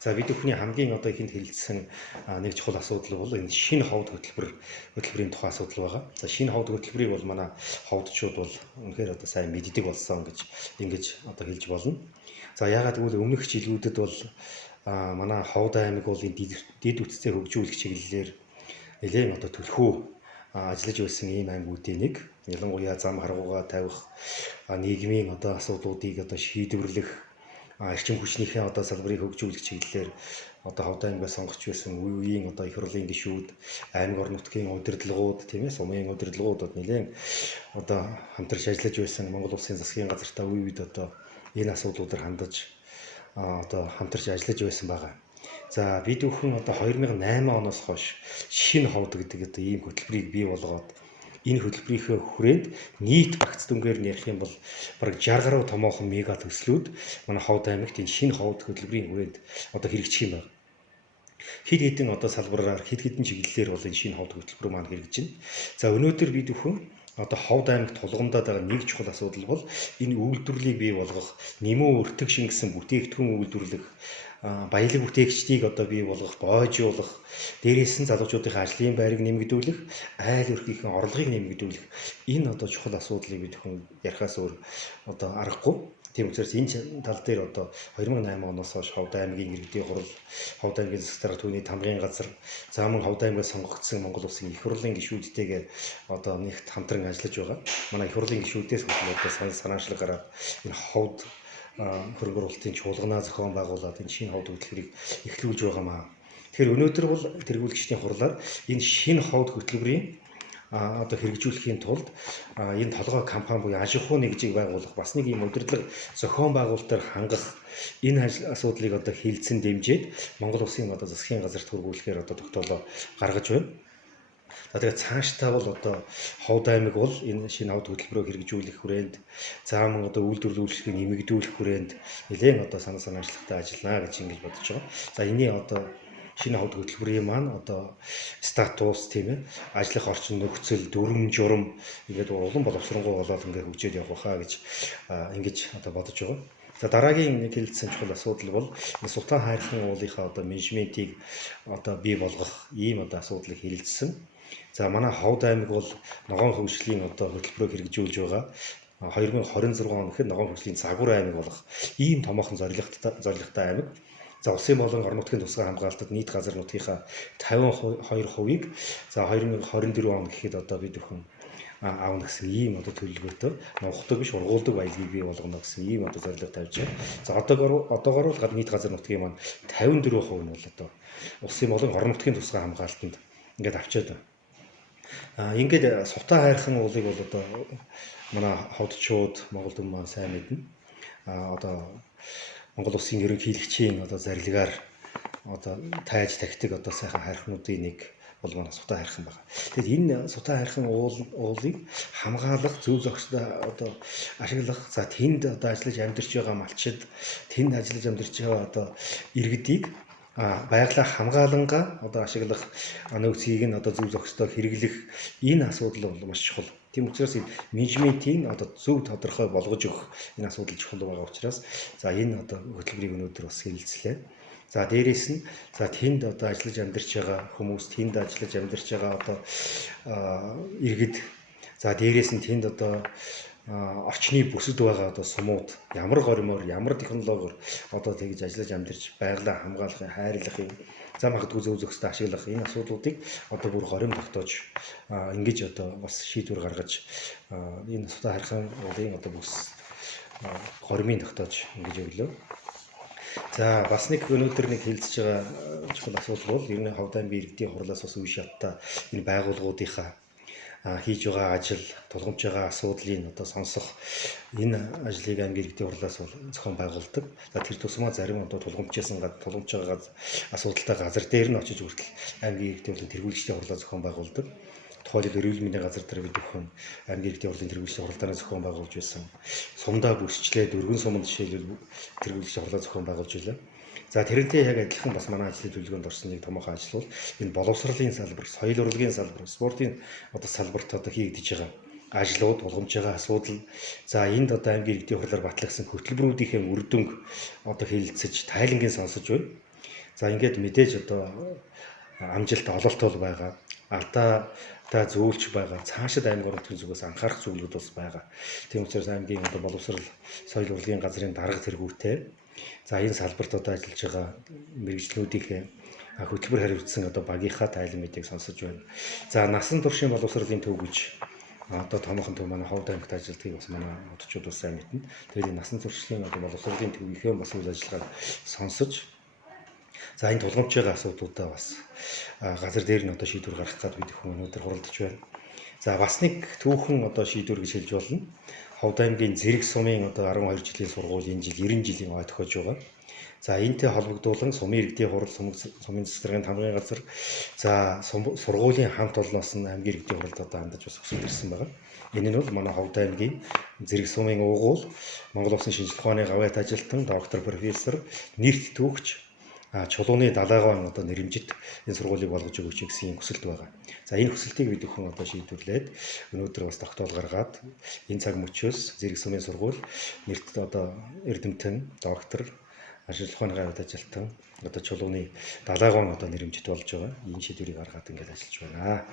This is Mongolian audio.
За бид бүхний хамгийн одоо ихэнд хэлсэн нэг чухал асуудал бол энэ шинэ ховд хөтөлбөрийн тухай асуудал байгаа. За шинэ ховд хөтөлбөрийг бол манай ховдчууд бол үнэхээр одоо сайн мэддэг болсон ингэж одоо хэлж болно. За яагаад гэвэл өмнөх жилүүдэд бол манай ховд аймаг бол энэ дид үтцээ хөгжүүлэх чиглэлээр нэлээд одоо төлхөө ажиллаж байсан ийм аймагуудын нэг. Ялангуяа зам харгуугаа тавих, нийгмийн одоо асуудлуудыг одоо шийдвэрлэх, эрчим хүчнийхээ одоо салбарыг хөгжүүлэх чиглэлээр одоо ховд аймгаа сонгож байсан үе үеийн одоо их хурлын гишүүд, аймаг орон нутгийн удирдлагууд, тийм ээ, сумын удирдлагуудад нэлээд одоо хамтарч ажиллаж байсан Монгол Улсын засгийн газартаа үе үед одоо энэ асуудлуудаар хандаж одоо хамтарч ажиллаж байсан байгаа. За бид бүхэн одоо 2008 оноос хойш шинэ ховд гэдэг одоо ийм хөтөлбөрийг бий болгоод энэ хөтөлбөрийнхөө хүрээнд нийт багц дүнгээр нь ярих юм бол бараг 60 гаруй томоохон мега төслүүд манай ховд аймагт энэ шинэ ховд хөтөлбөрийн хүрээнд одоо хэрэгжих юм байна. Хэд хэдэн одоо салбараар хэд хэдэн чиглэлээр бол энэ шинэ ховд хөтөлбөр маань хэрэгжиж байна. За өнөөдөр бид бүхэн одоо ховд аймагт тулгамдаад байгаа нэг чухал асуудал бол энэ үйлдвэрлэлийг бий болгох, нэмүү өртөг шингэсэн бүтээгдэхүүн үйлдвэрлэх, баялаг бүтээгчдийг одоо бий болгох, боожуулах, дээрээс нь залуучуудын ажлын байрыг нэмэгдүүлэх, айл өрхийнхэн орлогыг нэмэгдүүлэх энэ одоо чухал асуудлыг бид хүн ярихаас өөр одоо аргагүй. Тийм учраас энэ тал дээр одоо 2008 оноос хойш ховд аймгийн иргэдийн хурал, ховд аймгийн засаг дарга түүний тамгын газар, за мөн ховд аймгаас сонгогдсон Монгол Улсын их хурлын гишүүдтэйгээ одоо нэгт хамтран ажиллаж байгаа. Манай их хурлын гишүүдээс одоо санаачлаг гараад энэ ховд хөрөнгө оруулалтын чуулганаа зохион байгуулад энэ шинэ ховд хөтөлбөрийг эхлүүлж байгаамаа. Тэгэхээр өнөөдөр бол тэргүүлэгчдийн хурлаар энэ шинэ ховд хөтөлбөрийн одоо хэрэгжүүлэхийн тулд энэ толгой компани буюу аж ахуй нэгжийг байгуулах, бас нэг юм удирдлага зохион байгуулалтаар хангах энэ асуудлыг одоо хилцэн дэмжиж Монгол Улсын одоо засгийн газарт хөрвүүлэхээр одоо тогтоолоо гаргаж байна. За тэгээд цаашдаа бол одоо ховд аймаг бол энэ шинэ ховд хөтөлбөрөөр хэрэгжүүлэх хүрээнд зааман одоо үйлдвэрлүүлэлтийг нэмэгдүүлэх хүрээнд нэлээд одоо санаа ажиллагатай ажиллана гэж ингэж бодож байгаа. За энэний одоо шинэ ховд хөтөлбөрийн маань одоо статус тийм ээ, ажиллах орчин нөхцөл, дүрм журам ингээд улам боловсронгуй болоод ингээд хөгжөөд явах хаа гэж ингэж одоо бодож байгаа. За дараагийн нэг хэлсэн чухал асуудал бол энэ Султан хайрхан уулынхаа одоо менежментийг одоо бий болгох ийм одоо асуудлыг хэлэлцсэн. За манай ховд аймаг бол ногоон хөгжлийн одоо хөтөлбөрөөр хэрэгжүүлж байгаа. 2026 он гэхэд ногоон хөгжлийн загвар аймаг болох ийм томоохон зорилготой аймаг. За улсын болон орон нутгийн тусгай хамгаалтад нийт газар нутгийнхаа 52%-ийг за 2024 он гэхэд одоо бид бүхэн аавна гэсэн ийм одоо төлөвлөгөөтэй нухдаг биш ургуулдаг баялагийг бий болгоно гэсэн ийм одоо зорилго тавьж байна. За одоогоор бол нийт газар нутгийн маань 54% нь бол одоо улсын болон орон нутгийн тусгай хамгаалтанд ингээд авчиад байна. Ингээд Султан хайрхан уулыг бол одоо манай ховдчууд Монгол хүмүүс маань сайн мэднэ. Одоо Монгол Улсын ерөнхийлөгчийн одоо зарилгаар одоо тайж тагтаг одоо сайхан хайрхнуудын нэг бол манай Султан хайрхан байна. Тэгэхээр энэ Султан хайрхан уулыг хамгаалах, зөв зохистой одоо ашиглах, за тэнд одоо ажиллаж амьдарч байгаа малчид, тэнд ажиллаж амьдарч байгаа одоо иргэдийг байгалаа хамгаалангаа одоо ашиглах, нөөцийг нь одоо зөв зохистой хэрэглэх энэ асуудал бол маш чухал. Тийм учраас энэ менежментийн одоо зөв тодорхой болгож өгөх энэ асуудал чухал байгаа учраас за энэ одоо хөтөлбөрийг өнөөдөр бас хэлэлцлээ. За дээрээс нь за тэнд одоо ажиллаж амьдарч байгаа хүмүүс, тэнд ажиллаж амьдарч байгаа одоо иргэд, за дээрээс нь тэнд одоо орчны бүсэд байгаа одоо сумууд ямар горимор, ямар технологиор одоо тэгж ажиллаж амьдарч байгалаа хамгаалахын, хайрлахын, за магадгүй зөв зохистой ашиглах энэ асуудлуудыг одоо бүр горим тогтоож ингэж одоо бас шийдвэр гаргаж энэ Султан хайрхан уулын одоо бүс горимын тогтоож ингэж өглөө. За бас нэг өнөөдөр нэг хэлцэж байгаа чухал асуудал бол ер нь ховд аймгийн иргэдийн хурлаас бас үе шаттай энэ байгууллагуудынхаа хийж байгаа ажил, тулгамж байгаа асуудлыг одоо сонсох энэ ажлыг аймгийн иргэдийн хурлаас бол зохион байгуулдаг. За тэр тусмаа зарим одоо тулгамж байгаа асуудалтай газар дээр нь очиж хүртэл аймгийн иргэдийн хурлын тэргүүлэгчдийн хурлаа зохион байгуулдаг. Тухайлбал эрүүл мэндийн газар дээр бид бүхэн аймгийн иргэдийн хурлын тэргүүлэгчдийн хурлаараа зохион байгуулж байсан. Сумдаа бүрсчлээ дөрвөн суманд жишээлбэл тэргүүлэгчдийн хурлаа зохион байгуулж байлаа. За тэрнтэй яг адилхан бас манай ажлын төлөвлөгөөнд орсон нэг томоохон ажил бол энэ боловсролын салбар, соёл урлагийн салбар, спортын одоо салбарт одоо хийгдэж байгаа ажлууд, тулгамж байгаа асуудал. За энд одоо аймгийн иргэдийн хурлаар батлагдсан хөтөлбөрүүдийнхээ үр дүнг одоо хэлэлцэж, тайлангийн сонсож байна. За ингээд мэдээж одоо амжилт ололтол байгаа. Алдаа зөвлөж байгаа. Цаашид аймаг орнотын зүгээс анхаарах зүйлүүд бас байгаа. Тийм учраас аймгийн одоо боловсрал соёл урлагийн газрын дарга тэргүүтэй за энэ салбарт одоо ажиллаж байгаа мэрэгжлүүдийнхээ хөтөлбөр хариуцсан одоо багийнхаа тайлан мэдээг сонсож байна. За насан туршийн боловсролын төв гэж одоо томоохон төв манай Ховд аймагт ажилладгийг бас манай удчууд бас сайн мэднэ. Тэгээд энэ насан туршийн одоо боловсролын төвийнхээ бас үйл ажиллагааг сонсож за энэ тулгамж байгаа асуудлуудаа бас газар дээр нь одоо шийдвэр гаргах гэдэг бид хүн өнөөдөр хуралдаж байна. За бас нэг түүхэн одоо шийдвэр гэж хэлж болно. Ховд аймгийн Зэрэг сумын одоо 12 жилийн сургууль энэ жил 90 жилийн ой тохиож байгаа. За энэтэй холбогдуулан сумын иргэдийн хурал, сумын цэцлэгийн тамгын газар за сургуулийн хамт олноос нь аймгийн иргэдийн хуралд одоо хандаж бас өсөлт ирсэн байгаа. Энэ нь бол манай Ховд аймгийн Зэрэг сумын уугуул Монгол Улсын шинжлэх ухааны гавьяат ажилтан доктор профессор нэрт түүхч чулууны далайгаан одоо нэрэмжит энэ сургуулийг болгож өгөөч гэсэн хүсэлт байгаа. За энэ хүсэлтийг бид өхөн одоо шийдвэрлээд өнөөдөр бас тогтоол гаргаад энэ цаг мөчөөс Зэрэг сумын сургууль нэрт одоо эрдэмтэн доктор шинжлэх ухааны гавьяат ажилтан одоо чулууны далайгаан одоо нэрэмжит болж байгаа. Энэ шийдвэрийг гаргаад ингээд ажиллаж байна.